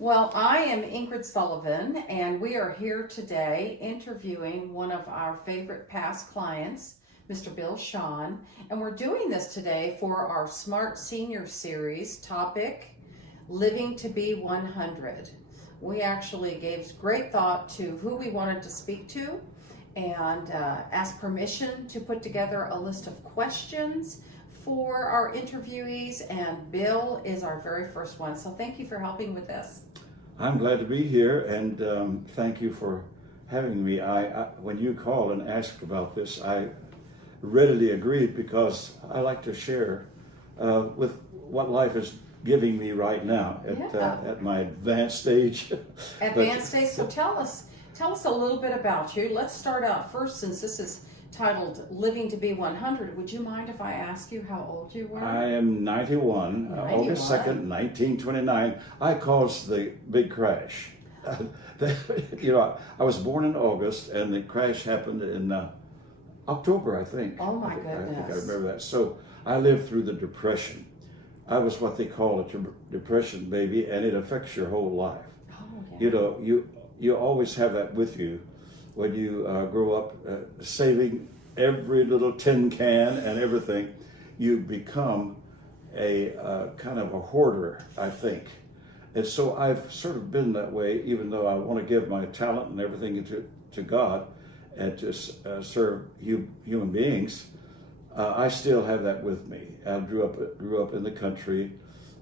Well, I am Ingrid Sullivan, and we are here today interviewing one of our favorite past clients, Mr. Bill Schahn. And we're doing this today for our Smart Senior Series topic, Living to be 100. We actually gave great thought to who we wanted to speak to and asked permission to put together a list of questions for our interviewees, and Bill is our very first one. So thank you for helping with this. I'm glad to be here, and thank you for having me. When you called and asked about this, I readily agreed because I like to share with what life is giving me right now at my advanced stage. Advanced stage. So tell us a little bit about you. Let's start out first, since this is titled Living to be 100. Would you mind if I ask you how old you were? I am 91, August 2nd, 1929. I caused the big crash. I was born in August, and the crash happened in October, I think. Oh my goodness. I think I remember that. So I lived through the Depression. I was what they call a depression baby, and it affects your whole life. Oh, yeah. You always have that with you when you grow up saving every little tin can and everything. You become a kind of a hoarder, I think. And so I've sort of been that way, even though I want to give my talent and everything to God and to serve human beings. I still have that with me. I grew up in the country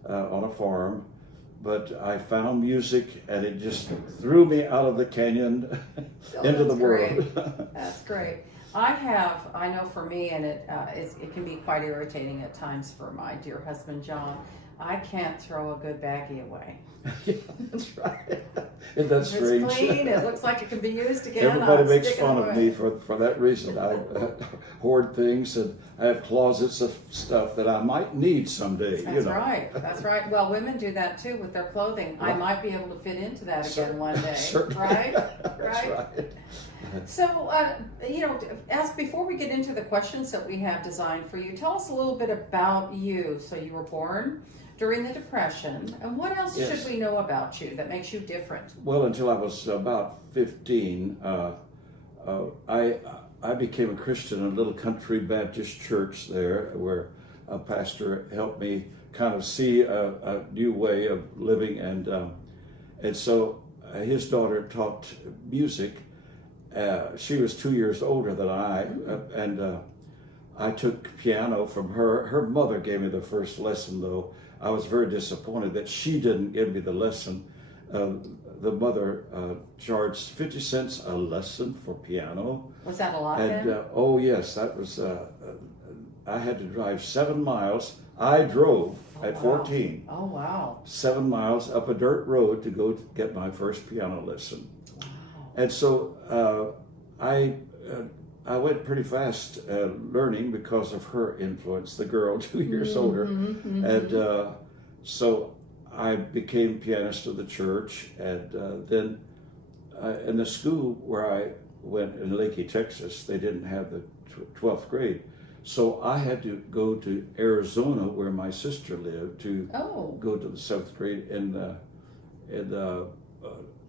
on a farm, but I found music, and it just threw me out of the canyon into the world. That's great. I know for me, and it can be quite irritating at times for my dear husband, John. I can't throw a good baggie away. Yeah, that's right. Isn't that strange? It's clean, it looks like it can be used again. Everybody makes fun of me for that reason. I hoard things, and I have closets of stuff that I might need someday. That's right. That's right. Well, women do that too with their clothing. Right. I might be able to fit into that again one day. Certainly. Right? That's right. So, as before we get into the questions that we have designed for you, tell us a little bit about you. So you were born during the Depression, and what else should we know about you that makes you different? Well, until I was about 15, I became a Christian in a little country Baptist church there, where a pastor helped me kind of see a new way of living, and so his daughter taught music. She was 2 years older than I, and I took piano from her. Her mother gave me the first lesson, though. I was very disappointed that she didn't give me the lesson. The mother charged 50 cents a lesson for piano. Was that a lot and, then? Oh yes, that was, I had to drive 7 miles. I drove at 14. Oh wow. 7 miles up a dirt road to go get my first piano lesson. Wow. And so I went pretty fast learning because of her influence, the girl 2 years older. And so I became pianist of the church, and then in the school where I went in Lakey, Texas, they didn't have the 12th grade. So I had to go to Arizona, where my sister lived, to go to the 7th grade in a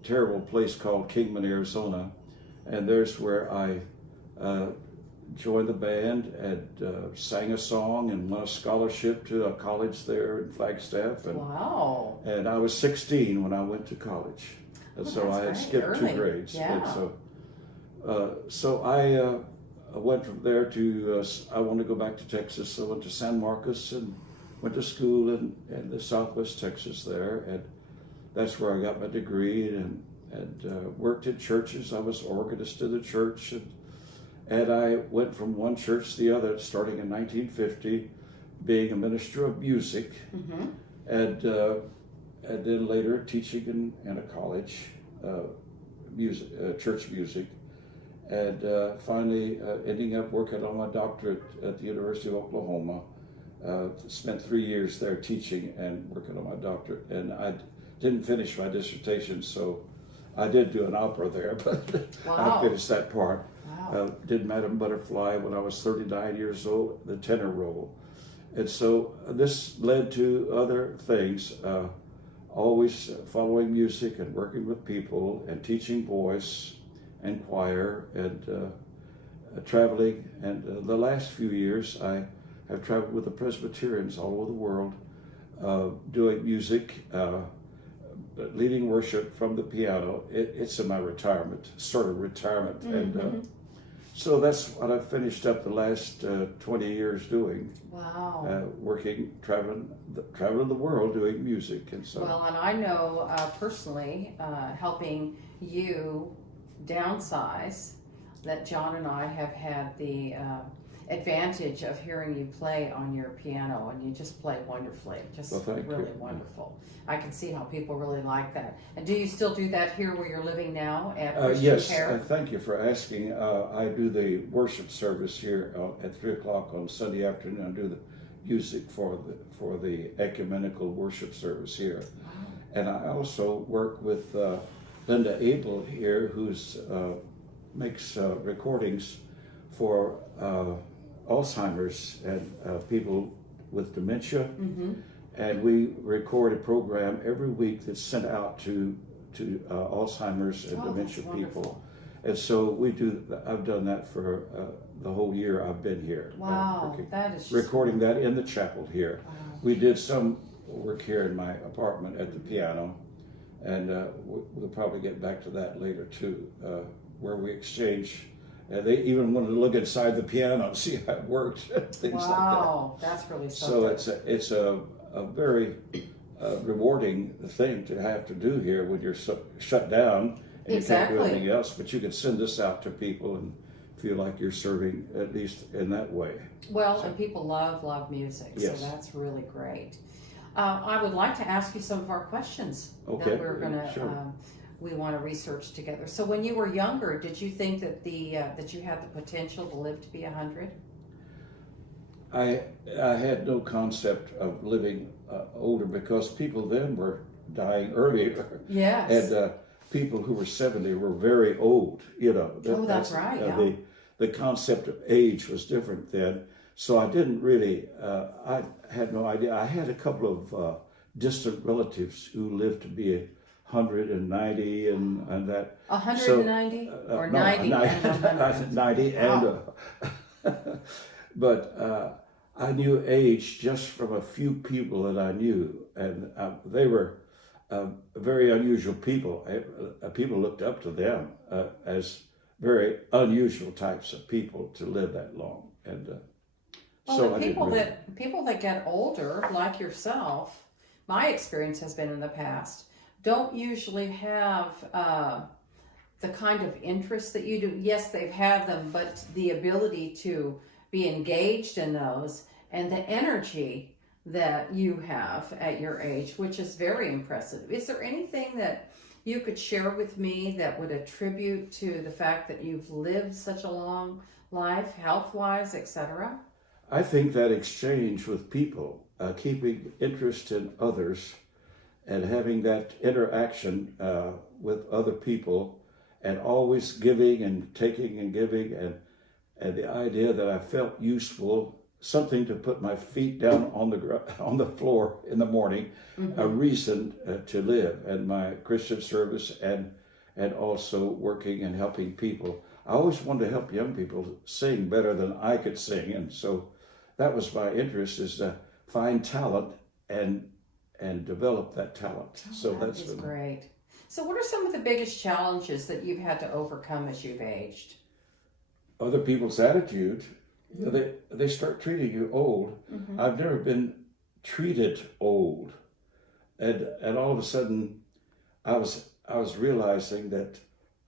terrible place called Kingman, Arizona. And there's where I joined the band and sang a song and won a scholarship to a college there in Flagstaff. And, wow. And I was 16 when I went to college. And so I had skipped 2 grades. Yeah. And so I went from there to, I wanted to go back to Texas. So I went to San Marcos and went to school in the Southwest Texas there. And that's where I got my degree and worked in churches. I was organist of the church, and I went from one church to the other, starting in 1950, being a minister of music, and then later teaching in a college, church music, and finally ending up working on my doctorate at the University of Oklahoma. Spent 3 years there teaching and working on my doctorate, and I didn't finish my dissertation, so I did do an opera there, but I finished that part. Did Madame Butterfly when I was 39 years old, the tenor role. And so this led to other things. always following music and working with people and teaching voice and choir and traveling. And the last few years, I have traveled with the Presbyterians all over the world, doing music, leading worship from the piano. It's in my retirement, sort of retirement. Mm-hmm. And so that's what I've finished up the last 20 years doing. Wow. Working, traveling the world doing music. And so. Well, and I know personally, helping you downsize, that John and I have had the advantage of hearing you play on your piano, and you just play wonderfully, just really wonderful. I can see how people really like that. And do you still do that here where you're living now at Christian Yes, Care? thank you for asking. I do the worship service here at 3 o'clock on Sunday afternoon. I do the music for the ecumenical worship service here. Wow. And I also work with Linda Abel here, who's makes recordings for Alzheimer's and people with dementia. Mm-hmm. And we record a program every week that's sent out to Alzheimer's and dementia people. And so I've done that for the whole year I've been here. Wow, that is just recording that in the chapel here. Wow. We did some work here in my apartment at the piano, and we'll probably get back to that later too, where we exchange. They even wanted to look inside the piano and see how it worked, things like that. Wow, that's really something. So it's a very rewarding thing to have to do here when you're shut down and you can't do anything else. But you can send this out to people and feel like you're serving, at least in that way. Well, and people love music, yes. So that's really great. I would like to ask you some of our questions that we're gonna. Sure. We want to research together. So when you were younger, did you think that that you had the potential to live to be 100? I had no concept of living older because people then were dying earlier. Yes. And people who were 70 were very old. That's right. Yeah. The concept of age was different then. So I didn't really. I had no idea. I had a couple of distant relatives who lived to be 190 and that. 190 or 90 and 100? 90 Wow. and but I knew age just from a few people that I knew, and they were very unusual people. People looked up to them as very unusual types of people to live that long, and so the people that get older, like yourself, my experience has been in the past, don't usually have the kind of interest that you do. Yes, they've had them, but the ability to be engaged in those and the energy that you have at your age, which is very impressive. Is there anything that you could share with me that would attribute to the fact that you've lived such a long life, health-wise, etc.? I think that exchange with people, keeping interest in others, and having that interaction with other people, and always giving and taking and giving, and the idea that I felt useful, something to put my feet down on the floor in the morning, a reason to live, and my Christian service, and also working and helping people. I always wanted to help young people sing better than I could sing, and so that was my interest, is to find talent and develop that talent. So that's great. So what are some of the biggest challenges that you've had to overcome as you've aged? Other people's attitude. They start treating you old. I've never been treated old, and all of a sudden I was realizing that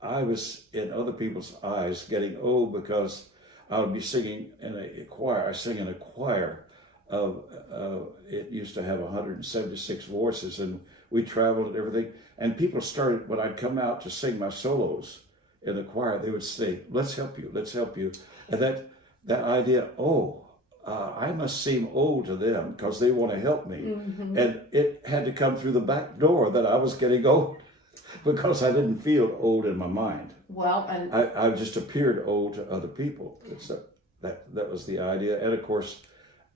I was in other people's eyes getting old because I would be singing in a choir. I sing in a choir of it used to have 176 voices, and we traveled and everything. And people started, when I'd come out to sing my solos in the choir, they would say, "Let's help you, let's help you." And that idea, I must seem old to them because they want to help me. And it had to come through the back door that I was getting old because I didn't feel old in my mind. Well, and I just appeared old to other people. That was the idea. And of course,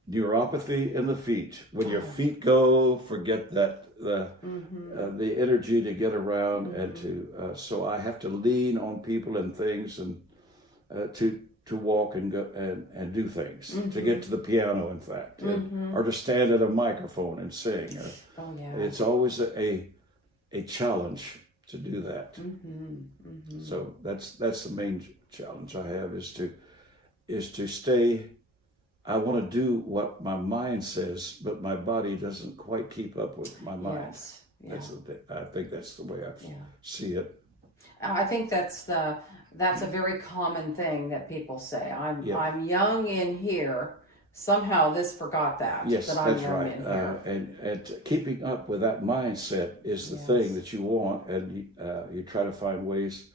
neuropathy in the feet. When your feet go, forget that the energy to get around and to. So I have to lean on people and things and to walk and go and do things, to get to the piano, in fact, or to stand at a microphone and sing. It's always a challenge to do that. So that's the main challenge I have is to stay. I want to do what my mind says, but my body doesn't quite keep up with my mind. Yes. Yeah. I think that's the way I see it. I think that's a very common thing that people say. I'm young in here. Somehow this forgot that. Yes, that I'm that's young right. in here. And keeping up with that mindset is the thing that you want, and you try to find ways.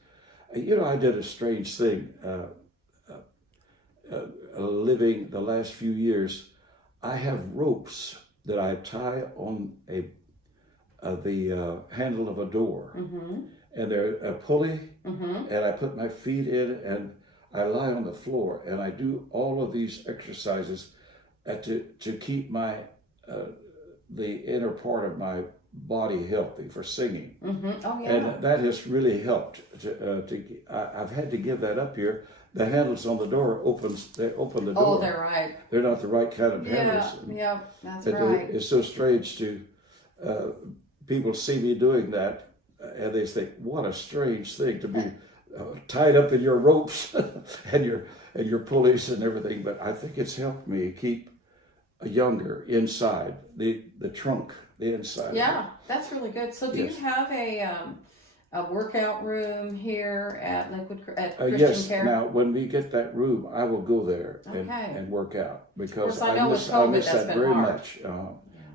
I did a strange thing. Living the last few years, I have ropes that I tie on the handle of a door, and they're a pulley, and I put my feet in, and I lie on the floor, and I do all of these exercises to keep my the inner part of my body healthy for singing. Oh yeah. And that has really helped. I've had to give that up here. The handles on the door they open the door. Oh, they're right. They're not the right kind of handles. Yeah, that's right. It's so strange to people see me doing that, and they think, "What a strange thing to be tied up in your ropes and your pulleys and everything." But I think it's helped me keep younger inside the trunk, the inside. Yeah, that's really good. So, do you have a workout room here at Christian yes. Care? Now, when we get that room, I will go there and work out because I know miss that very much.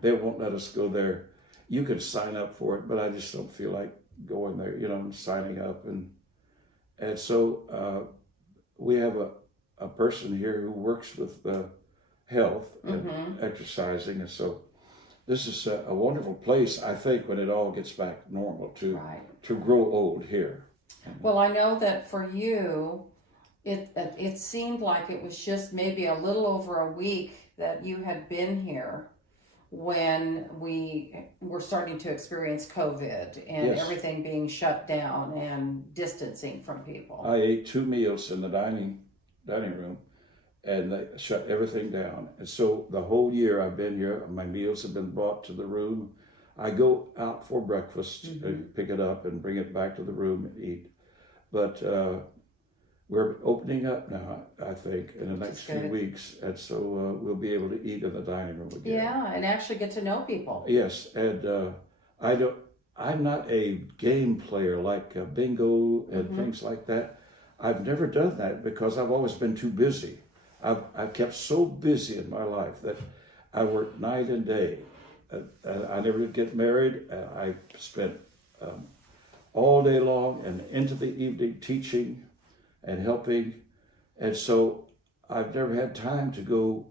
They won't let us go there. You can sign up for it, but I just don't feel like going there. And signing up and so we have a person here who works with health and exercising, and so this is a wonderful place. I think when it all gets back normal to grow old here. Well, I know that for you, it seemed like it was just maybe a little over a week that you had been here when we were starting to experience COVID and everything being shut down and distancing from people. I ate 2 meals in the dining room, and they shut everything down. And so the whole year I've been here, my meals have been brought to the room. I go out for breakfast and pick it up and bring it back to the room and eat. But we're opening up now, I think, in the next few weeks. And so we'll be able to eat in the dining room again. Yeah, and actually get to know people. Yes, and I'm not a game player like bingo and things like that. I've never done that because I've always been too busy. I've kept so busy in my life that I work night and day. I never did get married. I spent all day long and into the evening teaching and helping. And so I've never had time to go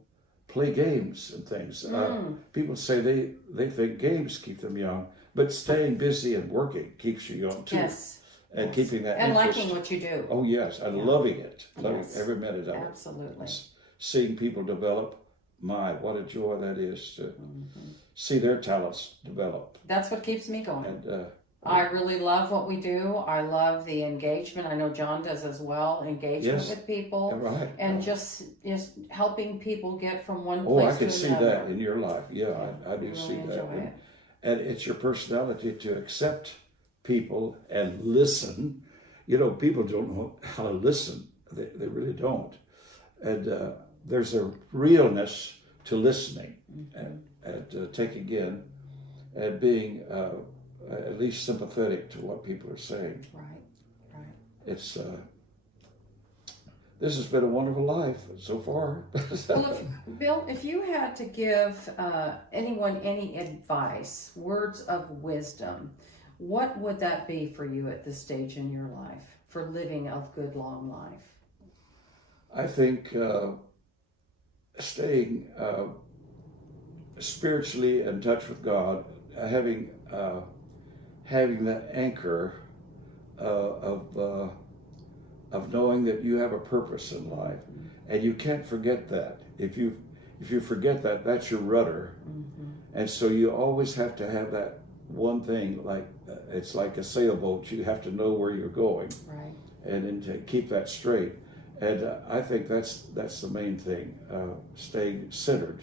play games and things. People say they think games keep them young, but staying busy and working keeps you young too. Yes. And keeping that and interest. liking what you do. Oh yes, and loving it, loving every minute of it. Absolutely. Seeing people develop, what a joy that is to see their talents develop. That's what keeps me going. And I really love what we do. I love the engagement. I know John does as well. Engagement with people, and just helping people get from one place to another. I can see that in your life. Yeah, I do really see that. It. And it's your personality to accept people and listen. People don't know how to listen. They really don't. And there's a realness to listening and taking in and being at least sympathetic to what people are saying. Right. It's this has been a wonderful life so far. Well, Bill, if you had to give anyone any advice, words of wisdom, what would that be for you at this stage in your life for living a good long life? I think staying spiritually in touch with God, having that anchor of knowing that you have a purpose in life, and you can't forget that. If if you forget that, that's your rudder. And so you always have to have that one thing, like it's like a sailboat. You have to know where you're going, Right. and then to keep that straight. And I think that's the main thing, staying centered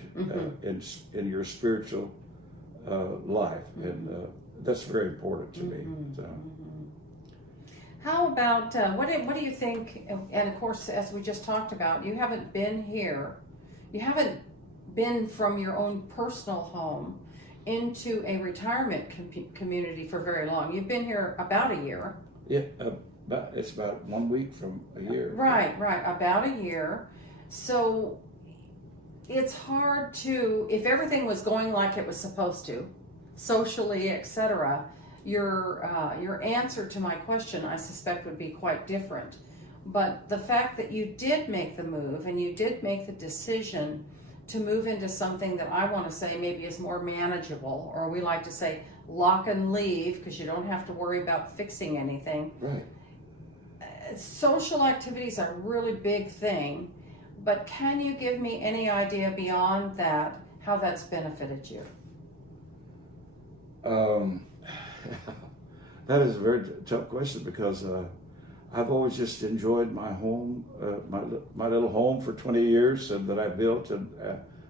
in your spiritual life, and that's very important to me. So. How about what do you think? And of course, as we just talked about, you haven't been here. You haven't been from your own personal home into a retirement community for very long. You've been here about a year. Yeah, it's about 1 week from a year. Right, about a year. So it's hard to, if everything was going like it was supposed to, socially, etc., your answer to my question, I suspect, would be quite different. But the fact that you did make the move and you did make the decision to move into something that I want to say maybe is more manageable, or we like to say lock and leave, because you don't have to worry about fixing anything. Right. Social activities are a really big thing, but can you give me any idea beyond that how that's benefited you? That is a very tough question, because I've always just enjoyed my home, my little home for 20 years, and that I built, and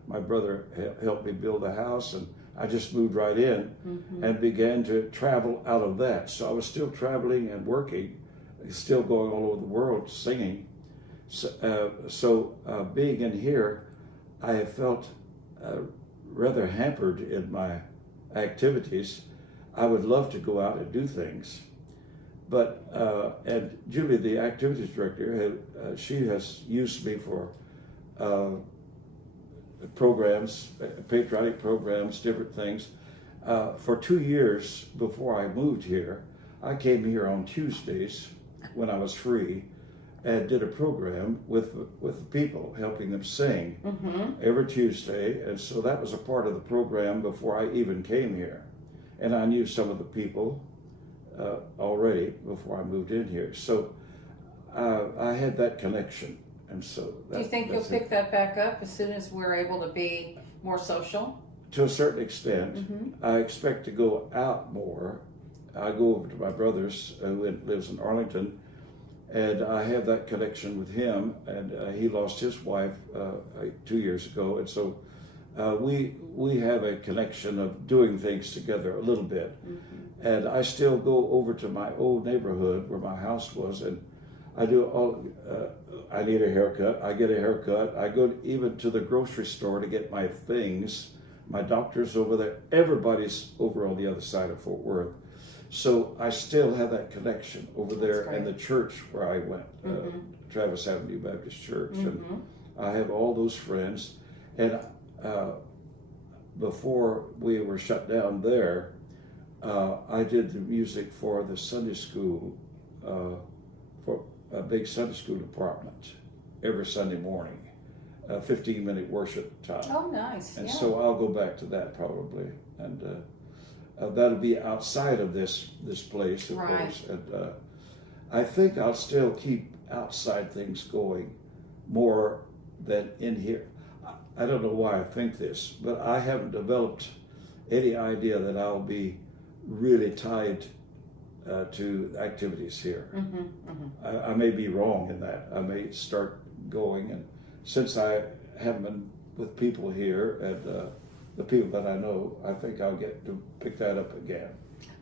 my brother helped me build a house, and I just moved right in and began to travel out of that. So I was still traveling and working, still going all over the world singing. So being in here, I have felt rather hampered in my activities. I would love to go out and do things, but and Julie, the activities director, she has used me for programs, patriotic programs, different things. For 2 years before I moved here, I came here on Tuesdays when I was free, and did a program with the people, helping them sing every Tuesday. And so that was a part of the program before I even came here. And I knew some of the people already before I moved in here. So I had that connection. And so do you think you'll pick that back up as soon as we're able to be more social? To a certain extent. I expect to go out more. I go over to my brother's, who lives in Arlington, and I have that connection with him, and he lost his wife 2 years ago, and so we have a connection of doing things together a little bit. And I still go over to my old neighborhood where my house was, and I do all. I need a haircut. I get a haircut. I go even to the grocery store to get my things. My doctor's over there. Everybody's over on the other side of Fort Worth. So I still have that connection over there, and the church where I went, Travis Avenue Baptist Church, and I have all those friends. And before we were shut down there, I did the music for the Sunday school, for a big Sunday school department every Sunday morning, a 15-minute worship time. Oh, nice. And so I'll go back to that probably, and that'll be outside of this place, of course. And I think I'll still keep outside things going more than in here. I don't know why I think this, but I haven't developed any idea that I'll be really tied to activities here. I may be wrong in that. I may start going, and since I haven't been with people here and the people that I know, I think I'll get to pick that up again.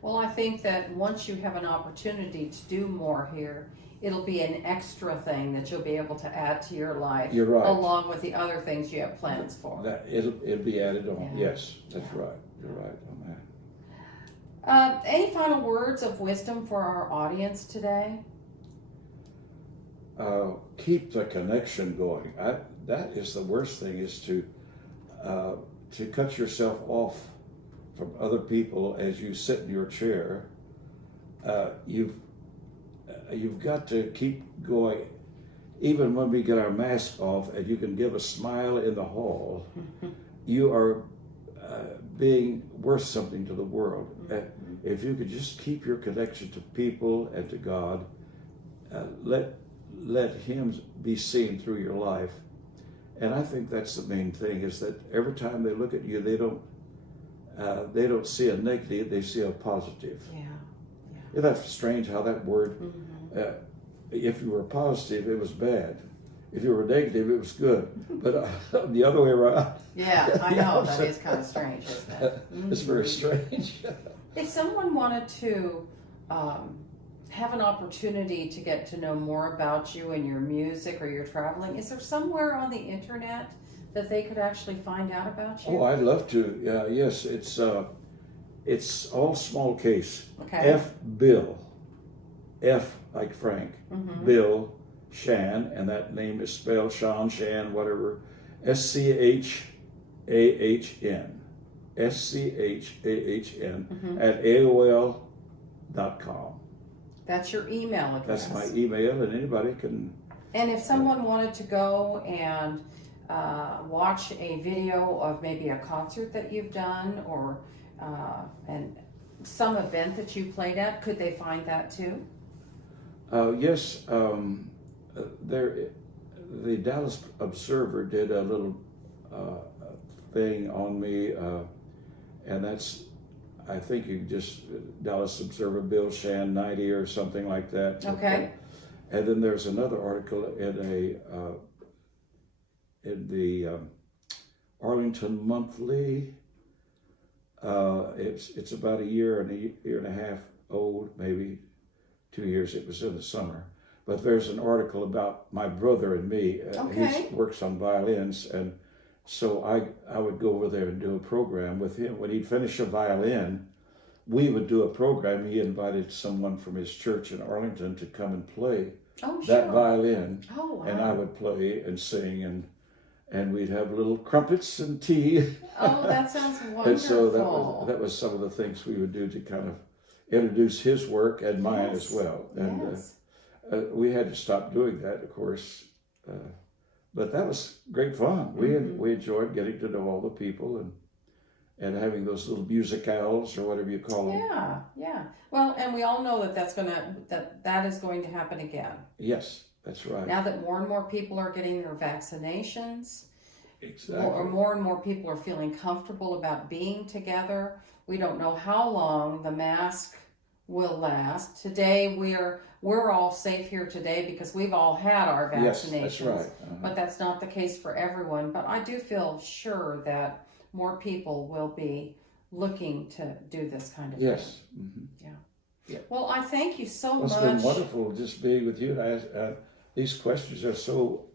Well, I think that once you have an opportunity to do more here, it'll be an extra thing that you'll be able to add to your life. You're right. Along with the other things you have plans for. That it'll be added on. Yeah. Yes, that's right. You're right on that. Any final words of wisdom for our audience today? Keep the connection going. That is the worst thing, is to cut yourself off from other people as you sit in your chair. You've got to keep going. Even when we get our mask off and you can give a smile in the hall, you are being worth something to the world. If you could just keep your connection to people and to God, let Him be seen through your life, And I think that's the main thing, is that every time they look at you, they don't see a negative, they see a positive. Yeah. Isn't that strange how that word, if you were positive, it was bad. If you were negative, it was good. But the other way around. Yeah, I know. That is kind of strange, isn't it? It's very strange. If someone wanted to have an opportunity to get to know more about you and your music or your traveling, is there somewhere on the internet that they could actually find out about you? Oh, I'd love to. Yes, it's all small case. Okay. F. Bill. F like Frank. Bill Schahn, and that name is spelled Schahn, Schahn, whatever. Schahn. Schahn at AOL.com. That's your email address. That's my email, and anybody can. And if someone wanted to go and watch a video of maybe a concert that you've done, or and some event that you played at, could they find that too? Yes. The Dallas Observer did a little thing on me, and that's, I think you just, Dallas Observer, Bill Schahn 90 or something like that. Okay. And then there's another article in the Arlington Monthly. It's about a year and a half old, maybe 2 years. It was in the summer. But there's an article about my brother and me. Okay. He works on violins, and so I would go over there and do a program with him. When he'd finish a violin, we would do a program. He invited someone from his church in Arlington to come and play that violin. Oh, wow. And I would play and sing, and we'd have little crumpets and tea. Oh, that sounds wonderful. And so that was some of the things we would do to kind of introduce his work and mine as well. And yes. We had to stop doing that, of course, but that was great fun. We enjoyed getting to know all the people and having those little musicals or whatever you call them. Yeah. Well, and we all know that that is going to happen again. Yes, that's right. Now that more and more people are getting their vaccinations, Exactly. or more and more people are feeling comfortable about being together. We don't know how long the mask will last. Today we're all safe here today because we've all had our vaccinations. Yes, that's right. But that's not the case for everyone. But I do feel sure that more people will be looking to do this kind of thing. Yes. Yeah. Well, I thank you so much. It's been wonderful just being with you. These questions are so,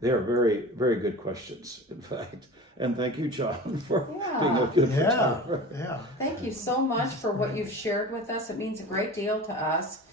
they are very, very good questions, in fact. And thank you, John, for being a good photographer. Yeah. Thank you so much for what you've shared with us. It means a great deal to us.